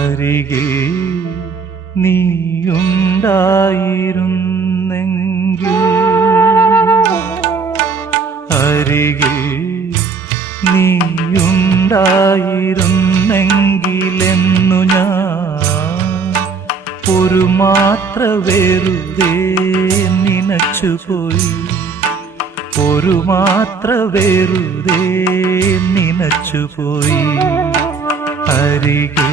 അരികിൽ നീയുണ്ടായിരുന്നെങ്കിൽ, അരികിൽ നീയുണ്ടായിരുന്നെങ്കിലെന്നു ഞാൻ ഒരു മാത്ര വെറുതെ നനച്ചുപോയി, ഒരു മാത്ര വെറുതെ നനച്ചുപോയി. അരികിൽ